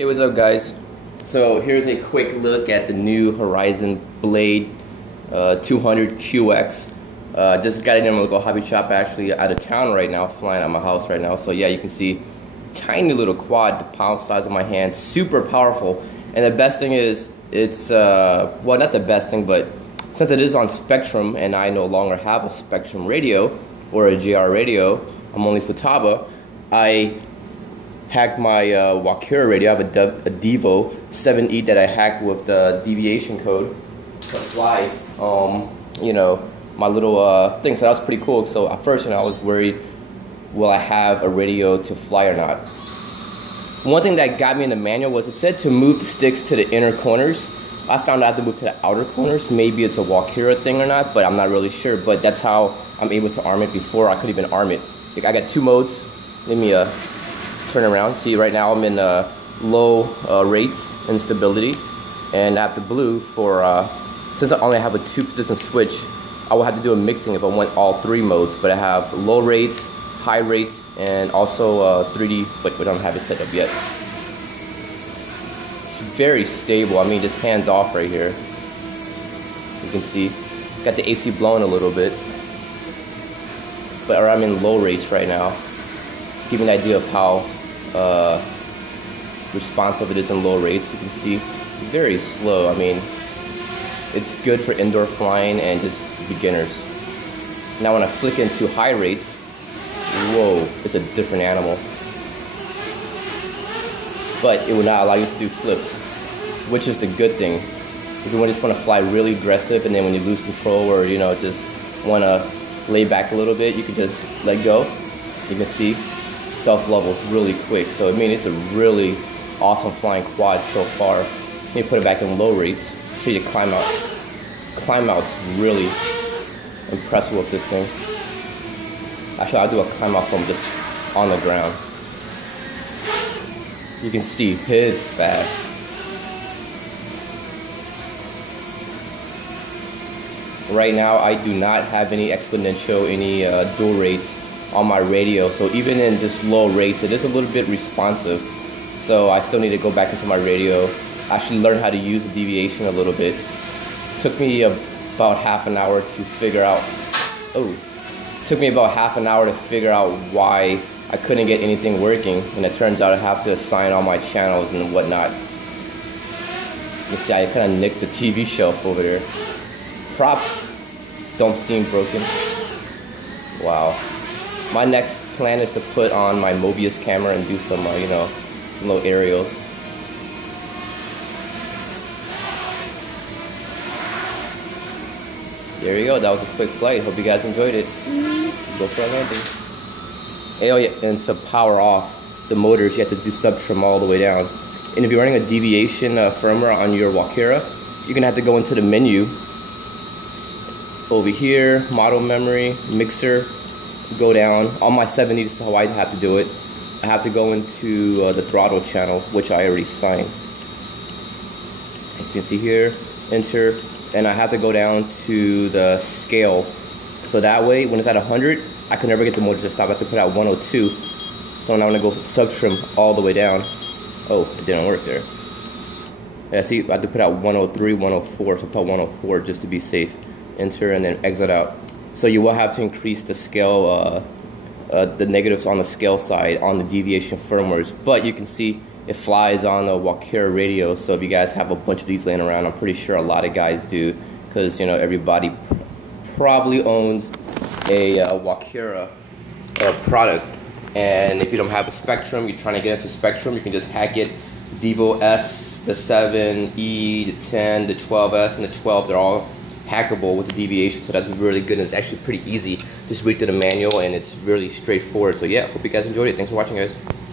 Hey, what's up guys? So here's a quick look at the new Horizon Blade 200QX. Just got it in my local hobby shop, actually out of town right now, flying out my house right now. So yeah, you can see tiny little quad, the palm size of my hand, super powerful. And the best thing is, it's, well, not the best thing, but since it is on Spectrum and I no longer have a Spectrum radio or a JR radio, I'm only Futaba, I hacked my Walkera radio. I have a Devo 7E that I hacked with the Deviation code to fly, you know, my little thing. So that was pretty cool. So at first, I was worried, will I have a radio to fly or not? One thing that got me in the manual was it said to move the sticks to the inner corners. I found out I have to move to the outer corners. Maybe it's a Walkera thing or not, but I'm not really sure. But that's how I'm able to arm it. Before I could even arm it. Like, I got two modes. Let me turn around. See, right now I'm in low rates and stability, and I have the blue for since I only have a 2-position switch, I will have to do a mixing if I want all 3 modes. But I have low rates, high rates, and also 3D, but we don't have it set up yet. It's very stable. I mean, just hands off right here. You can see, got the AC blowing a little bit, but I'm in low rates right now. Give you an idea of how responsive it is in low rates. You can see very slow. I mean, it's good for indoor flying and just beginners. Now when I flick into high rates, whoa, it's a different animal. But it will not allow you to do flips, which is the good thing. If you just want to fly really aggressive, and then when you lose control or just want to lay back a little bit, you can just let go. You can see self levels really quick. So I mean, it's a really awesome flying quad so far. Let me put it back in low rates. Show you the climb out. Climb out's really impressive with this thing. Actually, I'll do a climb out from just on the ground. You can see it's fast. Right now, I do not have any exponential, any dual rates on my radio, so even in just low rates, it is a little bit responsive. So I still need to go back into my radio, actually learn how to use the deviation a little bit. Took me about half an hour to figure out. Took me about half an hour to figure out why I couldn't get anything working, and it turns out I have to assign all my channels and whatnot. You see, I kind of nicked the TV shelf over there. Props don't seem broken. Wow. My next plan is to put on my Mobius camera and do some, some little aerials. There you go. That was a quick flight. Hope you guys enjoyed it. Go for a landing. Oh yeah, and to power off the motors, you have to do sub-trim all the way down. And if you're running a Deviation firmware on your Walkera, you're gonna have to go into the menu over here, model memory, mixer. Go down. On my 70, this is how I have to do it. I have to go into the throttle channel, which I already signed. As you can see here, enter, and I have to go down to the scale. So that way, when it's at 100, I can never get the motor to stop. I have to put out 102. So now I'm gonna go sub-trim all the way down. Oh, it didn't work there. Yeah, see, I have to put out 103, 104, so put 104 just to be safe. Enter and then exit out. So you will have to increase the scale, the negatives on the scale side on the Deviation firmwares. But you can see it flies on the Walkera radio. So if you guys have a bunch of these laying around, I'm pretty sure a lot of guys do, because everybody probably owns a Walkera product. And if you don't have a Spectrum, you're trying to get into Spectrum, you can just hack it. Devo S, the 7, E, the 10, the 12S, and the 12, they're all hackable with the Deviation, so that's really good, and it's actually pretty easy. Just read through the manual and it's really straightforward. So yeah, hope you guys enjoyed it. Thanks for watching, guys.